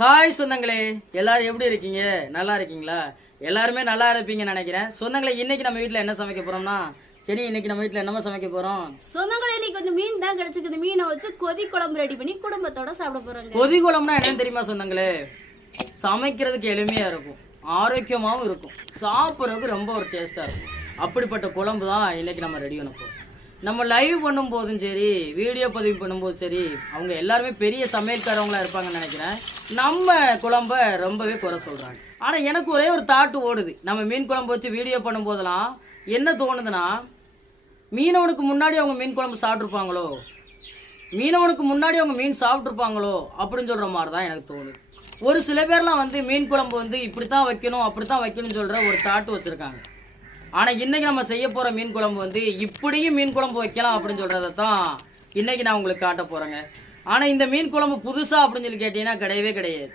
Hi சொந்தங்களே. எல்லாரும் எப்படி இருக்கீங்க? நல்லா இருக்கீங்களா? எல்லாருமே நல்லா இருப்பீங்கன்னு நினைக்கிறேன். சொந்தங்களே இன்னைக்கு நம்ம வீட்டில் என்ன சமைக்க போறோம்னா? சரி இன்னைக்கு நம்ம வீட்டில் என்னமா சமைக்க போறோம்? சொந்தங்களே இன்னைக்கு கொஞ்சம் மீன் தான் கிடைச்சிருக்குது. மீனை வச்சு கொதி குழம்பு ரெடி பண்ணி குடும்பத்தோட சாப்பிட போறாங்க. கொதி குழம்புனா என்னன்னு தெரியுமா சொந்தங்களே? சமைக்கிறதுக்கு எளிமையா இருக்கும். ஆரோக்கியமாகவும் இருக்கும். சாப்பிட்றதுக்கு ரொம்ப ஒரு டேஸ்டா இருக்கும். அப்படிப்பட்ட குழம்பு தான் இன்னைக்கு நம்ம ரெடி பண்ண போறோம். நம்ம லைவ் பண்ணும்போதும் சரி வீடியோ பதிவு பண்ணும்போது சரி அவங்க எல்லாருமே பெரிய சமையல்காரவங்களா இருப்பாங்கன்னு நினைக்கிறேன். நம்ம குழம்ப ரொம்பவே குறை சொல்றாங்க. ஆனா எனக்கு ஒரே ஒரு தாட்டு ஓடுது. நம்ம மீன் குழம்பு வச்சு வீடியோ பண்ணும்போதெல்லாம் என்ன தோணுதுன்னா மீனவனுக்கு முன்னாடி அவங்க மீன் குழம்பு சாப்பிட்ருப்பாங்களோ மீனவனுக்கு முன்னாடி அவங்க மீன் சாப்பிட்ருப்பாங்களோ அப்படின்னு சொல்கிற மாதிரி தான் எனக்கு தோணுது. ஒரு சில பேர்லாம் வந்து மீன் குழம்பு வந்து இப்படி தான் வைக்கணும் அப்படி தான் வைக்கணும்னு சொல்கிற ஒரு தாட்டு வச்சுருக்காங்க. ஆனால் இன்றைக்கி நம்ம செய்ய போகிற மீன் குழம்பு வந்து இப்படியும் மீன் குழம்பு வைக்கலாம் அப்படின்னு சொல்கிறத தான் இன்றைக்கி நான் உங்களுக்கு காட்ட போகிறேங்க ஆனால் இந்த மீன் குழம்பு புதுசாக அப்படின்னு சொல்லி கேட்டிங்கன்னா கிடையவே கிடையாது.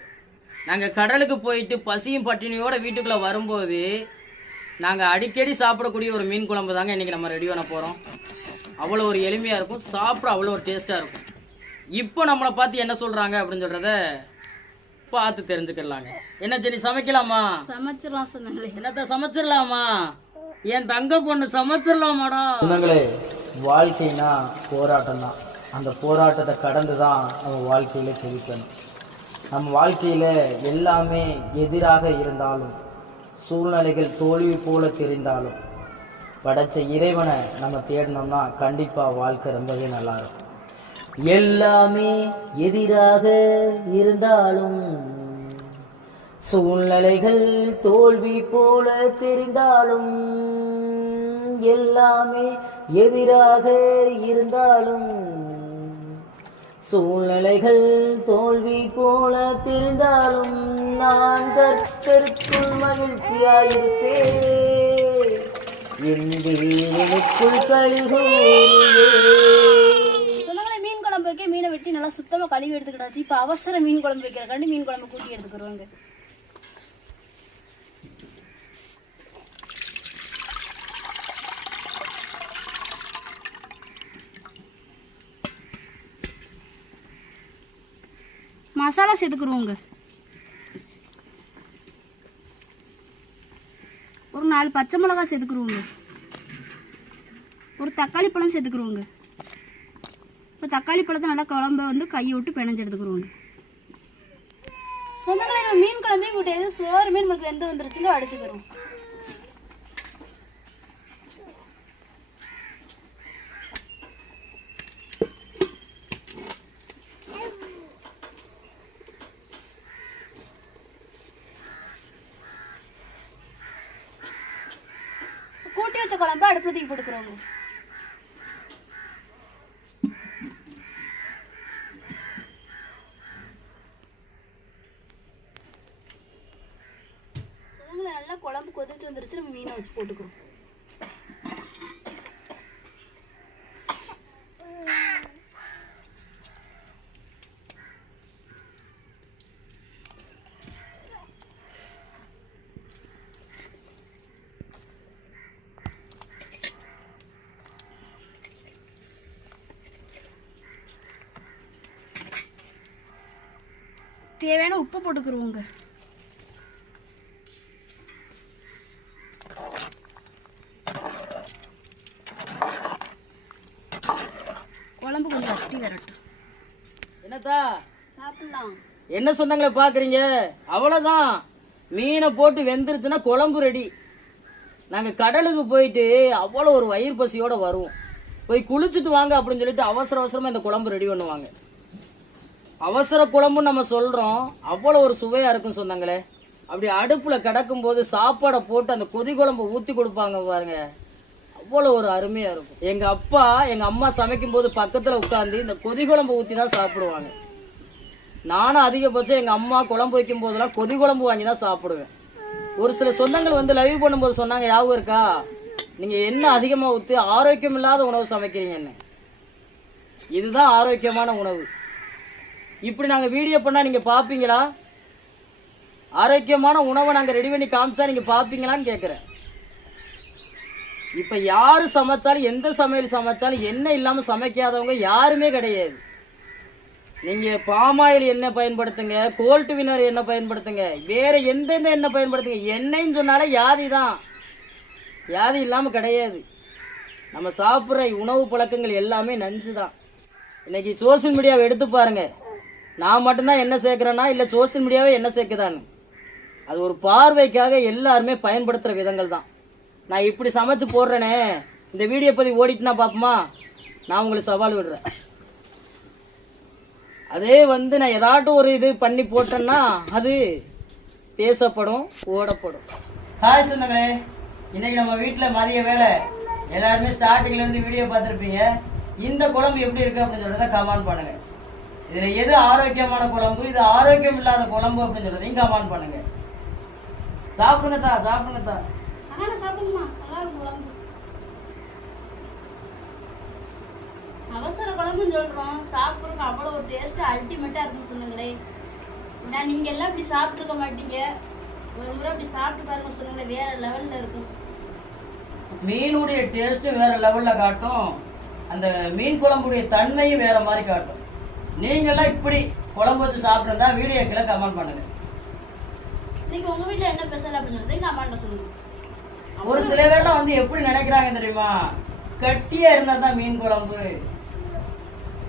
நாங்கள் கடலுக்கு போயிட்டு பசியும் பட்டினியோட வீட்டுக்குள்ளே வரும்போது நாங்கள் அடிக்கடி சாப்பிடக்கூடிய ஒரு மீன் குழம்பு தாங்க இன்றைக்கி நம்ம ரெடி பண்ண போகிறோம் அவ்வளோ ஒரு எளிமையாக இருக்கும். சாப்பிட அவ்வளோ ஒரு டேஸ்ட்டாக இருக்கும். இப்போ நம்மளை பார்த்து என்ன சொல்கிறாங்க அப்படின்னு சொல்கிறத பார்த்து தெரிஞ்சுக்கிடலாங்க என்ன சரி சமைக்கலாமா? சமைச்சிடலாம் சொந்தங்களே என்னத்த சமைச்சிடலாமா? என் தங்க பொண்ணு சமைச்சிடலாமாடா? சொந்தங்களே வாழ்க்கைனா போராட்டம் தான் அந்த போராட்டத்தை கடந்து தான் நம்ம வாழ்க்கையில் செழிக்கணும். நம்ம வாழ்க்கையில் எல்லாமே எதிராக இருந்தாலும் சூழ்நிலைகள் தோல்வி போல தெரிந்தாலும் படைச்ச இறைவனை நம்ம தேடினோம்னா கண்டிப்பாக வாழ்க்கை ரொம்பவே நல்லா இருக்கும். எல்லாமே எதிராக இருந்தாலும் சூழ்நிலைகள் தோல்வி போல தெரிந்தாலும் எல்லாமே எதிராக இருந்தாலும் சூழ்நிலைகள் தோல்வி போல தெரிந்தாலும் நான் கர்த்தருக்குள் மகிழ்ச்சியாயிருப்பேன். என் தேவனுக்குள் கழிகூறுவேன் மீன் குழம்பு வைக்க மீனை வெட்டி நல்லா சுத்தமாக கழுவி எடுத்துக்கிட்டாச்சு. இப்போ அவசர மீன் குழம்பு வைக்கிறக்காண்டி மீன் குழம்பு கூட்டி எடுத்துக்கிறோங்க மசாலா சேர்த்துக்குருவோங்க ஒரு நாலு பச்சை மிளகா சேர்த்துக்குருவோங்க ஒரு தக்காளி பழம் சேர்த்துக்குருவோங்க. இப்போ தக்காளி பழத்தை நல்லா குழம்ப வந்து கையை விட்டு பிணைஞ்சு எடுத்துக்குருவோங்க. சொந்தங்களை மீன் குழம்பையும் விட்டு சோறு மீன் நம்மளுக்கு வெந்து வந்துருச்சுங்களோ அடிச்சுக்கிறோம் கூட்டி வச்ச குழம்பு அடுப்பு தூக்கி போட்டுக்கிறோங்க தேவையான உப்பு போட்டுக்கிறோங்க குழம்பு கொஞ்சம் வட்டி வரட்டும். என்னத்தா? சாப்பிடலாம். என்ன சொந்தங்களை பார்க்குறீங்க? அவ்வளோதான் மீனை போட்டு வெந்துருச்சுன்னா குழம்பு ரெடி. நாங்கள் கடலுக்கு போயிட்டு அவ்வளோ ஒரு வயிறு பசியோட வருவோம். போய் குளிச்சுட்டு வாங்க அப்படின்னு சொல்லிட்டு அவசர அவசரமாக இந்த குழம்பு ரெடி பண்ணுவாங்க. அவசர குழம்புன்னு நம்ம சொல்கிறோம் அவ்வளோ ஒரு சுவையாக இருக்கும் சொந்தங்களே அப்படி அடுப்பில் கிடக்கும்போது சாப்பாடை போட்டு அந்த கொதி குழம்பு ஊற்றி கொடுப்பாங்க பாருங்க. அவ்வளோ ஒரு அருமையாக இருக்கும். எங்கள் அப்பா எங்கள் அம்மா சமைக்கும்போது பக்கத்தில் உட்காந்து இந்த கொதி குழம்பு ஊற்றி தான் சாப்பிடுவாங்க. நானும் அதிகபட்சம் எங்கள் அம்மா குழம்பு வைக்கும் போதெல்லாம் கொதி குழம்பு வாங்கி தான் சாப்பிடுவேன். ஒரு சில சொந்தங்கள் வந்து லைவ் பண்ணும்போது சொன்னாங்க ஞாபகம் இருக்கா? நீங்கள் என்ன அதிகமாக ஊற்றி ஆரோக்கியம் இல்லாத உணவு சமைக்கிறீங்கன்னு? இதுதான் ஆரோக்கியமான உணவு. இப்படி நாங்கள் வீடியோ பண்ணால் நீங்கள் பார்ப்பீங்களா ஆரோக்கியமான உணவை நாங்கள் ரெடி பண்ணி காமிச்சா நீங்கள் பார்ப்பீங்களான்னு கேட்குறேன் இப்போ யார் சமைச்சாலும் எந்த சமையல் சமைச்சாலும் எண்ணெய் இல்லாமல் சமைக்காதவங்க யாருமே கிடையாது. நீங்கள் பாமாயில் எண்ணெய் பயன்படுத்துங்க கோல்ட் வினர் எண்ணெய் பயன்படுத்துங்க வேறு எந்தெந்த எண்ணெய் பயன்படுத்துங்க எண்ணெய்ன்னு சொன்னாலே யாதி தான். யாதி இல்லாமல் கிடையாது. நம்ம சாப்பிட்ற உணவு பழக்கங்கள் எல்லாமே நஞ்சு தான். இன்றைக்கி சோஷியல் மீடியாவை எடுத்து பாருங்கள் நான் மட்டும்தான் என்ன சேர்க்குறேன்னா இல்லை சோஷியல் மீடியாவே என்ன சேர்க்குதான்னு. அது ஒரு பார்வைக்காக எல்லாருமே பயன்படுத்துகிற விதங்கள் தான். நான் இப்படி சமைச்சு போடுறேனே இந்த வீடியோ பதிவு ஓடிட்டுனா பார்ப்போமா நான் உங்களுக்கு சவால் விடுறேன். அதே வந்து நான் ஏதாட்டும் ஒரு இது பண்ணி போட்டேன்னா அது பேசப்படும் ஓடப்படும். ஹாய் சொன்னவே இன்னைக்கு நம்ம வீட்டில் மதிய வேலை. எல்லாருமே ஸ்டார்டிங்லேருந்து வீடியோ பார்த்துருப்பீங்க. இந்த குழம்பு எப்படி இருக்குது அப்படின்னு சொல்றத கமெண்ட் பண்ணுங்க. இதுல எது ஆரோக்கியமான குழம்பு? இது ஆரோக்கியம் இல்லாத குழம்பு அப்படின்னு சொல்றதையும் கமெண்ட் பண்ணுங்க. சாப்பிடுங்க தா சாப்பிடுங்க தா. அவசர குழம்புன்னு சொல்றோம். சாப்பிட்றதுக்கு அவ்வளோ ஒரு டேஸ்ட் அல்டிமேட்டா இருக்கும் சொன்னங்களே நான் நீங்க எல்லாம் இப்படி சாப்பிட்ருக்க மாட்டீங்க. ஒரு முறை அப்படி சாப்பிட்டு பாருங்க சொன்னங்களே வேற லெவல்ல இருக்கும். மீனுடைய டேஸ்ட்டும் வேற லெவல்ல காட்டும். அந்த மீன் குழம்புடைய தன்மையும் வேற மாதிரி காட்டும். நீங்கெல்லாம் இப்படி குழம்பு வச்சு சாப்பிட்டுருந்தா வீடியோ கீழே கமெண்ட் பண்ணுங்க. இன்னைக்கு உங்க வீட்ல என்ன ஸ்பெஷல் அப்படின்னு சொல்றது கமெண்ட்ல சொல்லுங்க. ஒரு சில பேர்லாம் வந்து எப்படி நினைக்கிறாங்க தெரியுமா? கட்டியா இருந்தா தான் மீன் குழம்பு.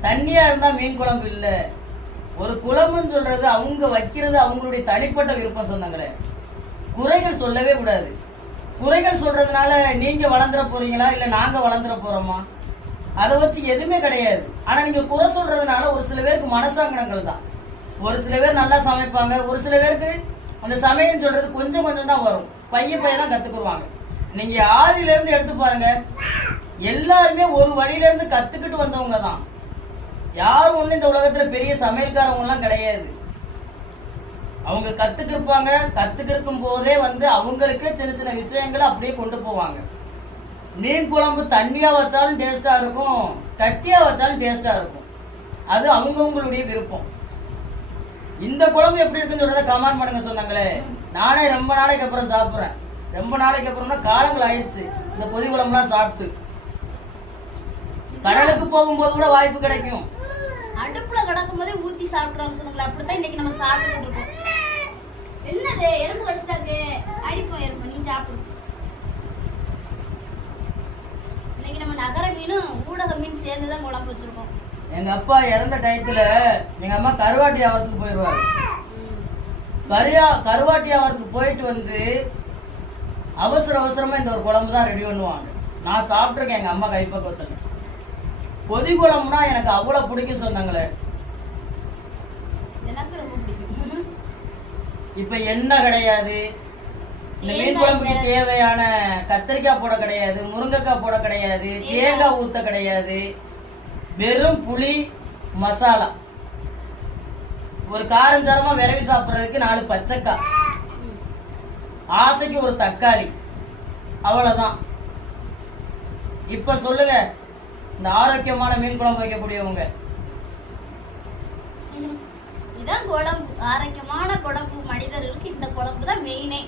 தண்ணியா இருந்தா மீன் குழம்பு இல்ல. ஒரு குழம்புன்னு சொல்றது அவங்க வைக்கிறது அவங்களுடைய தனிப்பட்ட விருப்பம் சொன்னாங்களே. குறைகள் சொல்லவே கூடாது. குறைகள் சொல்றதுனால நீங்க வளர்ந்துட போறீங்களா இல்ல நாங்க வளர்ந்துட போறோமா? அதை வச்சு எதுவுமே கிடையாது. ஆனா நீங்க குறை சொல்றதுனால ஒரு சில பேருக்கு மனசாங்கனங்கள் தான். ஒரு சில பேர் நல்லா சமைப்பாங்க. ஒரு சில பேருக்கு அந்த சமையல் சொல்றது கொஞ்சம் கொஞ்சம் தான் வரும். பைய பையன் தான் கத்துக்குருவாங்க நீங்க ஆதியில இருந்து எடுத்து பாருங்க. எல்லாருமே ஒரு வழியில இருந்து கத்துக்கிட்டு வந்தவங்க தான். யாரும் ஒண்ணு இந்த உலகத்துல பெரிய சமையல்காரவங்க எல்லாம் கிடையாது. அவங்க கத்துக்கிருப்பாங்க. கத்துக்கிருக்கும் போதே வந்து அவங்களுக்கு சின்ன சின்ன விஷயங்களை அப்படியே கொண்டு போவாங்க. மீன் குழம்பு தண்ணியா வச்சாலும் டேஸ்டா இருக்கும் கட்டியாக வச்சாலும் டேஸ்டா இருக்கும். அது அவங்கவுங்களுடைய விருப்பம். இந்த குழம்பு எப்படி இருக்குன்னு சொல்றத கமெண்ட் பண்ணுங்க சொன்னாங்களே. நானே ரொம்ப நாளைக்கு அப்புறம் சாப்பிடுறேன். ரொம்ப நாளைக்கு அப்புறம்னா காலங்கள் ஆயிடுச்சு. இந்த பொதி குழம்புலாம் சாப்பிட்டு. கடலுக்கு போகும்போது கூட வாய்ப்பு கிடைக்கும். அடுப்புல கிடக்கும் போதே ஊத்தி சாப்பிடுறோம் சொன்னாங்களே அப்படித்தான் இன்னைக்கு நம்ம சாப்பிட்டு இருக்கோம். என்னது எறும்பு கடிச்சிட்டாக்கு. அடிப்போம் எறும்பு. நீ சாப்பிடு. இன்னைக்கு நம்ம நகர மீனும் ஊடக மீன் சேர்ந்து தான் குழம்பு வச்சிருக்கோம். எங்க அப்பா இறந்த டயத்துல எங்க அம்மா கருவாட்டி ஆவறதுக்கு போயிடுவாரு கரியா கருவாட்டி ஆவறதுக்கு போயிட்டு வந்து அவசர அவசரமா இந்த ஒரு குழம்பு தான் ரெடி பண்ணுவாங்க. நான் சாப்பிட்ருக்கேன் எங்க அம்மா கைப்பக்கத்துல பொதி குழம்புனா எனக்கு அவ்வளவு பிடிக்கும் சொன்னாங்களே. எனக்கு ரொம்ப பிடிக்கும். இப்ப எண்ணெய் கிடையாது? இந்த மீன் குழம்புக்கு தேவையான கத்திரிக்காய் போட கிடையாது முருங்கைக்காய் போட கிடையாது தேங்காய் ஊத்த கிடையாது. வெறும் புளி மசாலா. ஒரு காரஞ்சாரமா விரவி சாப்பிட்றதுக்கு நாலு பச்சைக்காய். ஆசைக்கு ஒரு தக்காளி. அவ்வளவுதான். இப்ப சொல்லுங்க இந்த ஆரோக்கியமான மீன் குழம்பு வைக்கக்கூடியவங்க. இதான் குழம்பு. ஆரோக்கியமான குழம்பு. மனிதர்களுக்கு இந்த குழம்பு தான் மெயினே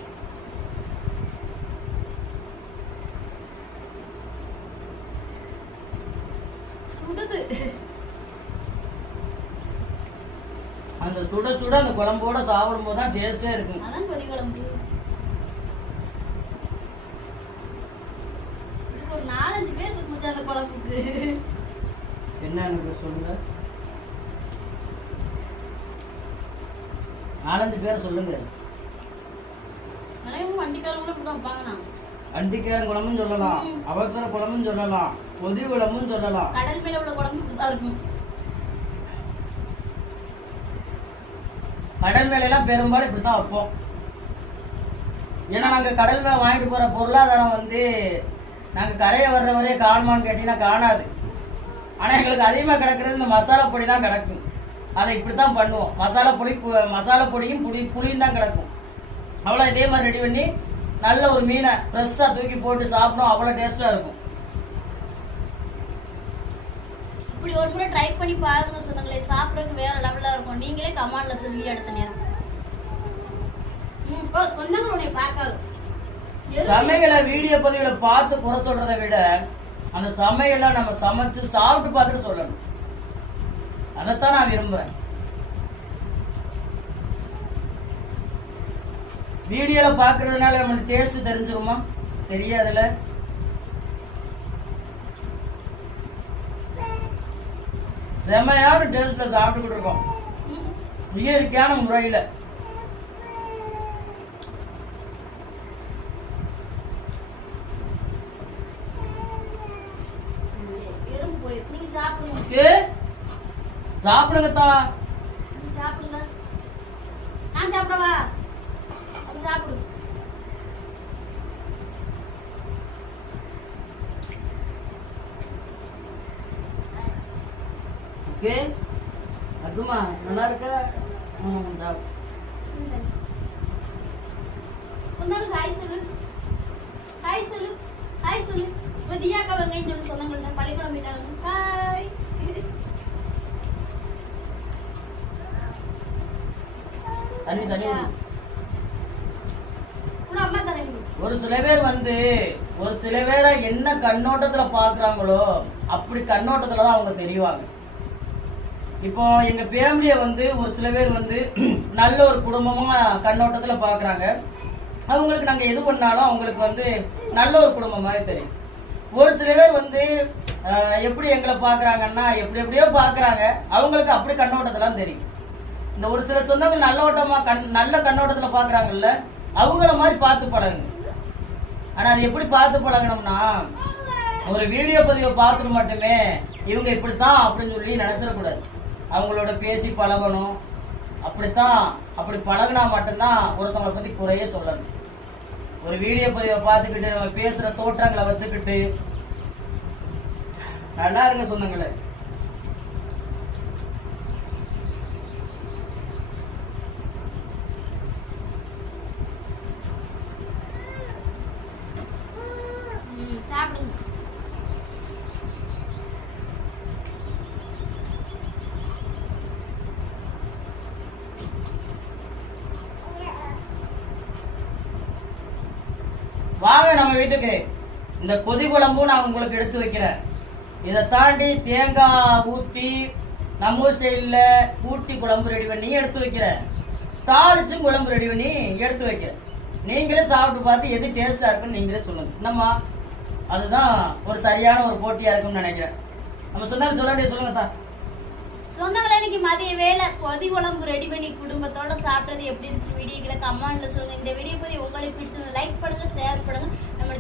சுடுது அந்த சுட சுட அந்த குழம்போட சாப்பிடும் போது தான் டேஸ்டே இருக்கும். அதான் கொதி குழம்பு. ஒரு நாலஞ்சு பேர் இருக்கு அந்த குழம்புக்கு. என்ன எனக்கு சொல்லுங்க? நாலஞ்சு பேரை சொல்லுங்க. வண்டிக்காரங்களும் அண்டிக்காரன் குழம்புன்னு சொல்லலாம். அவசர குழம்புன்னு சொல்லலாம். கொதி குழம்புன்னு சொல்லலாம் கடல் மேல உள்ள குழம்பு இருக்கும். கடல் மேலாம் பெரும்பாலும் இப்படி தான் வைப்போம். ஏன்னா நாங்கள் கடல் மேலே வாங்கிட்டு போகிற பொருளாதாரம் வந்து நாங்கள் கரையை வர்ற வரையே காணுமான்னு கேட்டிங்கன்னா காணாது. ஆனால் எங்களுக்கு அதிகமாக கிடக்கிறது இந்த மசாலா பொடி தான் கிடக்கும். அதை இப்படி தான் பண்ணுவோம். மசாலா பொடி மசாலா பொடியும் புளி புளியும் தான் கிடக்கும். அவ்வளோ இதே மாதிரி ரெடி பண்ணி நல்ல ஒரு மீனை ஃப்ரெஷ்ஷாக தூக்கி போட்டு சாப்பிடும் அவ்வளோ டேஸ்ட்டாக இருக்கும். இப்படி ஒரு முறை ட்ரை பண்ணி பாருங்க சொந்தங்களே சாப்பிட்றதுக்கு வேற லெவல்ல இருக்கும். நீங்களே கமாண்ட்ல சொல்லி அடுத்த நேரம். ம் போ சொந்தங்கள் உன்னை பார்க்காது. சமையலை வீடியோ பதிவுல பார்த்து குறை சொல்றதை விட அந்த சமையலை நம்ம சமைச்சு சாப்பிட்டு பார்த்துட்டு சொல்லணும். அதைத்தான் நான் விரும்புறேன். வீடியோல பாக்குறதுனால நம்மளுக்கு டேஸ்ட் தெரிஞ்சிருமா? தெரியாதுல்ல? செமையான டேஸ்ட்ல சாப்பிட்டுக்கிட்டு இருக்கோம். இயற்கையான முறையில. சாப்பிடுங்கத்தா சாப்பிடுங்க. நான் சாப்பிடவா அப்ப சாப்பிடு ஓகே அதுமா நல்லா இருக்கா. சொன்னாங்க ஹாய் சொல்லு. ஹாய் சொல்லு. ஹாய் சொல்லு. இப்போ தியாக்கா வெங்காயம் சொல்லி சொன்னாங்கள்ட்ட பள்ளிக்கூடம் போயிட்டாங்க ஹாய். தண்ணி தண்ணி ஒரு சில பேர் வந்து ஒரு சில பேரை என்ன கண்ணோட்டத்துல பாக்குறாங்களோ அப்படி கண்ணோட்டத்துல தான் அவங்க தெரிவாங்க. இப்போ எங்க ஃபேமிலியை வந்து ஒரு சில பேர் வந்து நல்ல ஒரு குடும்பமா கண்ணோட்டத்துல பாக்குறாங்க. அவங்களுக்கு நாங்க எது பண்ணாலும் அவங்களுக்கு வந்து நல்ல ஒரு குடும்பம் மாதிரி தெரியும். ஒரு சில பேர் வந்து எப்படி எங்களை பாக்குறாங்கன்னா எப்படி எப்படியோ பாக்குறாங்க. அவங்களுக்கு அப்படி கண்ணோட்டத்தெல்லாம் தெரியும். இந்த ஒரு சில சொந்தங்கள் நல்ல ஓட்டமா கண் நல்ல கண்ணோட்டத்துல பாக்குறாங்கல்ல அவங்கள மாதிரி பார்த்து பழகுங்க. ஆனா அது எப்படி பார்த்து பழகணும்னா ஒரு வீடியோ பதிவை பார்த்துட்டு மட்டுமே இவங்க இப்படித்தான் அப்படின்னு சொல்லி நினைச்சிடக்கூடாது. அவங்களோட பேசி பழகணும். அப்படித்தான் அப்படி பழகுனா மட்டும்தான் ஒருத்தவங்களை பற்றி குறையே சொல்லணும். ஒரு வீடியோ பதிவை பார்த்துக்கிட்டு நம்ம பேசுகிற தோற்றங்களை வச்சுக்கிட்டு நல்லா இருங்க சொந்தங்களே ம் சாப்பிடுங்க வாங்க நம்ம வீட்டுக்கு. இந்த கொதி குழம்பும் நான் உங்களுக்கு எடுத்து வைக்கிறேன். இதை தாண்டி தேங்காய் ஊற்றி நம்ம ஊர் ஸ்டைலில் ஊட்டி குழம்பு ரெடி பண்ணி எடுத்து வைக்கிறேன். தாளிச்சும் குழம்பு ரெடி பண்ணி எடுத்து வைக்கிறேன். நீங்களே சாப்பிட்டு பார்த்து எது டேஸ்ட்டாக இருக்குன்னு நீங்களே சொல்லுங்கள் என்னம்மா? அதுதான் ஒரு சரியான ஒரு போட்டியாக இருக்கும்னு நினைக்கிறேன். நம்ம சொன்னாலும் சொல்ல வேண்டிய சொல்லுங்க தான். சொந்தங்களே இன்னைக்கு மதிய வேலை கொதி குழம்பு ரெடி பண்ணி குடும்பத்தோட சாப்பிட்டது எப்படி இருந்துச்சு? வீடியோக்களை கமெண்ட்ல சொல்லுங்க. இந்த வீடியோ பத்தி உங்களுக்கு பிடிச்சது லைக் பண்ணுங்க ஷேர் பண்ணுங்க.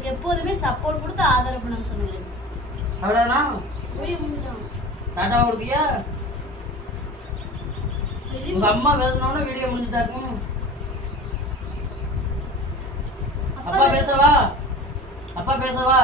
நம்மளுக்கு எப்போதுமே சப்போர்ட் கொடுத்து ஆதரவு அவ்வளோதான் வீடியோ முடிஞ்சிடும் டாட்டா கொடுக்கியா? உங்க அம்மா பேசணும்னு வீடியோ முடிஞ்சுட்டாக்கும் அப்பா பேசவா? அப்பா பேசவா?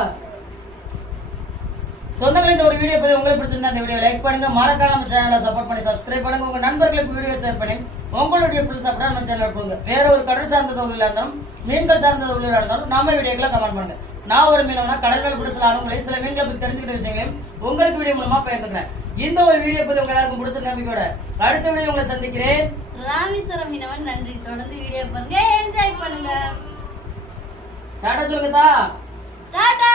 சொந்தங்களே இந்த ஒரு வீடியோ பத்தி உங்களுக்கு பிடிச்சிருந்தா இந்த வீடியோ லைக் பண்ணுங்க. மறக்காம நம்ம சேனலை சப்போர்ட் பண்ணி சப்ஸ்கிரைப் பண்ணுங்க. உங்க நண்பர்களுக்கு வீடியோ ஷேர் பண்ணி உங்களுடைய பிள்ளை சாப்பிட்டா நம்ம சேனல் கொடுங்க. வேற ஒரு கடல் சார்ந்த தொழிலாக இருந்தாலும் மீன்கள் சார்ந்த தொழிலாக இருந்தாலும் நம்ம வீடியோக்களை கமெண்ட் பண்ணுங்க. நான் ஒரு மீனவனா கடல்கள் கூட சில ஆளுங்களை சில மீன்களை பத்தி தெரிஞ்சுக்கிட்ட விஷயங்களையும் உங்களுக்கு வீடியோ மூலமா பகிர்ந்துக்கிறேன். இந்த ஒரு வீடியோ பத்தி உங்க எல்லாருக்கும் பிடிச்ச நம்பிக்கையோட அடுத்த வீடியோ உங்களை சந்திக்கிறேன். ராமேஸ்வரம் மீனவன் நன்றி. தொடர்ந்து வீடியோ பாருங்க. என்ஜாய் பண்ணுங்க. டாடா சொல்லுங்கதா டாடா!